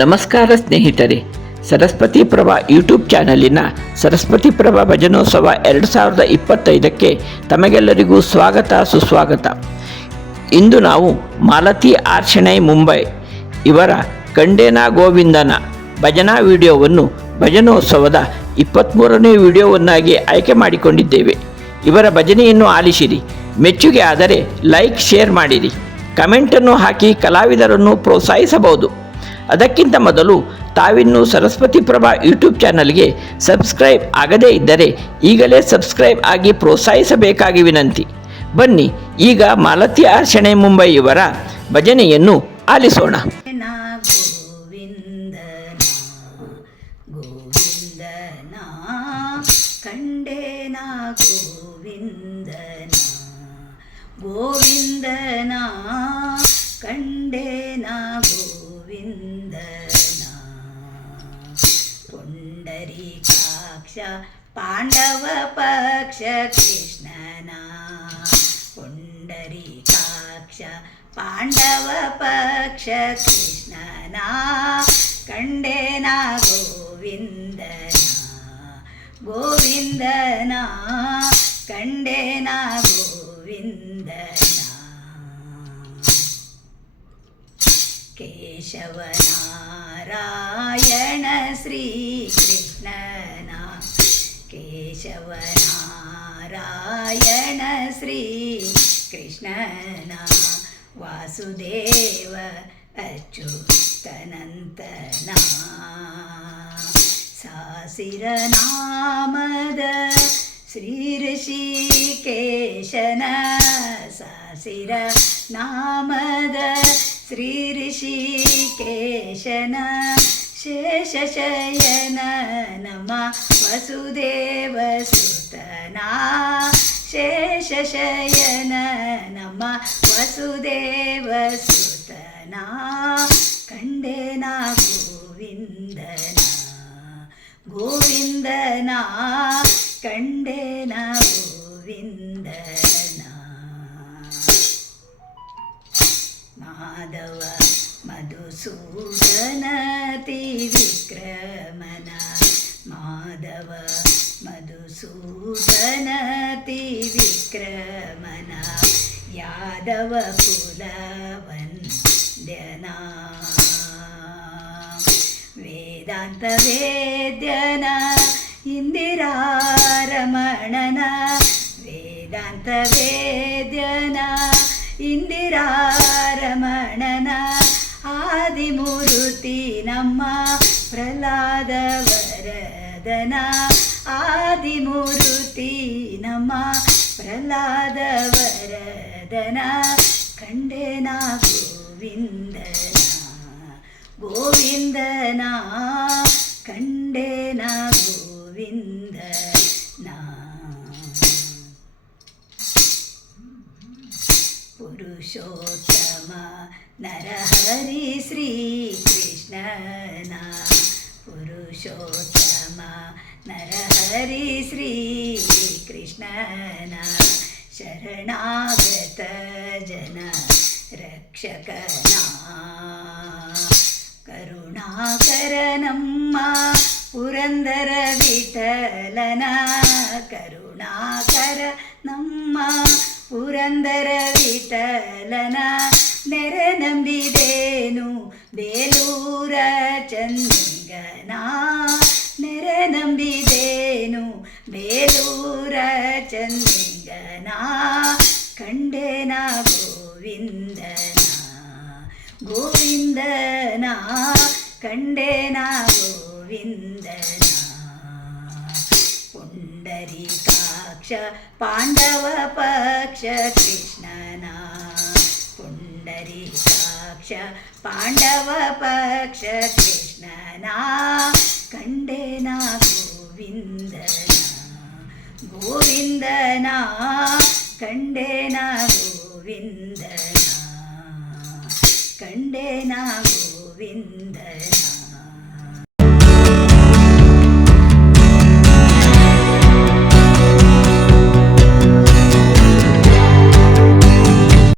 ನಮಸ್ಕಾರ ಸ್ನೇಹಿತರೆ. ಸರಸ್ವತಿ ಪ್ರಭಾ ಯೂಟ್ಯೂಬ್ ಚಾನಲಿನ ಸರಸ್ವತಿ ಪ್ರಭಾ ಭಜನೋತ್ಸವ ಎರಡು ಸಾವಿರದ ಇಪ್ಪತ್ತೈದಕ್ಕೆ ತಮಗೆಲ್ಲರಿಗೂ ಸ್ವಾಗತ, ಸುಸ್ವಾಗತ. ಇಂದು ನಾವು ಮಾಲತಿ ಆರ್ಷಣೈ ಮುಂಬೈ ಇವರ ಕಂಡೇನಾ ಗೋವಿಂದನ ಭಜನಾ ವಿಡಿಯೋವನ್ನು ಭಜನೋತ್ಸವದ ಇಪ್ಪತ್ತ್ಮೂರನೇ ವಿಡಿಯೋವನ್ನಾಗಿ ಆಯ್ಕೆ ಮಾಡಿಕೊಂಡಿದ್ದೇವೆ. ಇವರ ಭಜನೆಯನ್ನು ಆಲಿಸಿರಿ. ಮೆಚ್ಚುಗೆ ಆದರೆ ಲೈಕ್, ಶೇರ್ ಮಾಡಿರಿ. ಕಮೆಂಟನ್ನು ಹಾಕಿ ಕಲಾವಿದರನ್ನು ಪ್ರೋತ್ಸಾಹಿಸಬಹುದು. ಅದಕ್ಕಿಂತ ಮೊದಲು ತಾವಿನ್ನೂ ಸರಸ್ವತಿ ಪ್ರಭಾ ಯೂಟ್ಯೂಬ್ ಚಾನಲ್ಗೆ ಸಬ್ಸ್ಕ್ರೈಬ್ ಆಗದೇ ಇದ್ದರೆ ಈಗಲೇ ಸಬ್ಸ್ಕ್ರೈಬ್ ಆಗಿ ಪ್ರೋತ್ಸಾಹಿಸಬೇಕಾಗಿ ವಿನಂತಿ. ಬನ್ನಿ, ಈಗ ಮಾಲತಿ ಆರ್ಷಣೆ ಮುಂಬೈ ಇವರ ಭಜನೆಯನ್ನು ಆಲಿಸೋಣ. ಗೋವಿಂದ ಕಂಡೇನ ಗೋವಿಂದನ ಗೋವಿಂದನ. ಪುಂಡರೀಕಾಕ್ಷ ಪಾಂಡವ ಪಕ್ಷ ಕೃಷ್ಣನ ಪುಂಡರೀಕಾಕ್ಷ ಪಾಂಡವ ಪಕ್ಷ ಕೃಷ್ಣನ ಕಂಡೇನ ಗೋವಿಂದನ ಗೋವಿಂದನ ಕಂಡೇನ ಗೋವಿಂದನ ಕೇಶವನಾರಾಯಣ श्रीकृष्णना केशवनारायण श्रीकृष्णना वासुदेव अच्युत्तनन्तना सारनामद श्रीषिकेशन सामद श्रीऋषिकेशन ಶೇಷಶಯನ ನಮ ವಸುದೇವ ಸುತನಾ. ಶೇಷಶಯನ ನಮ ವಸುದೇವ ಸುತನಾ. ಕಂಡೇನ ಗೋವಿಂದನ. ಗೋವಿಂದನ ಕಂಡೇನ ಗೋವಿಂದನ. ಮಾಧವ ಮಧುಸೂದನ ವಿಕ್ರಮನ ಮಾಧವ ಮಧುಸೂದನ ವಿಕ್ರಮನ ಯಾದವ ಕುಲವಂದ್ಯನಾ ವೇದಾಂತ ವೇದ್ಯನ ಇಂದಿರಾರಮಣನ ವೇದಾಂತ ವೇದ್ಯನ ಇಂದಿರಾರಮಣನ പ്രഹ്ലാദവരദന ആദിമൂർത്തി നമ പ്രഹ്ലാദവരദന കണ്ടേന ഗോവിന്ദന ഗോവിന്ദന കണ്ടേന ഗോവിന്ദ പുരുഷോത്തമ നരഹരി ശ്രീകൃഷ്ണന. പുരുഷോത്തമ നരഹരി ശ്രീ ശ്രീകൃഷ്ണന ശരണാഗത ജന രക്ഷകന. കരുണാകരനമ്മ പുരന്തര വിട്ടലന. കരുണാകര നമ്മ പുരന്തര വിട്ടലന. നിരനമ്പിതേനു ಕರುಣಾಕರ ನಮ್ಮ ಪುರಂದರ ವಿಠಲನ ನೆರೆ ನಂಬಿದೇನು ಬೇಲೂರ ಚಂದಿಗನ ನೆರೆ ನಂಬಿದೇನು ಬೇಲೂರ ಚಂದಿಗನ ಕಂಡೇನ ಗೋವಿಂದನ ಗೋವಿಂದನ ಕಂಡೇನ ಗೋವಿಂದನ ಪುಂಡರೀಕಾಕ್ಷ ಪಾಂಡವ ಪಕ್ಷ ಕೃಷ್ಣನ ಪುಂಡರೀಕಾಕ್ಷ ಪಾಂಡವ ಪಕ್ಷ ಕೃಷ್ಣನ ಕಂಡೇನ ಗೋವಿಂದನ. ಗೋವಿಂದನ ಕಂಡೇನ ಗೋವಿಂದನ. ಕಂಡೇನ ಗೋವಿಂದನ.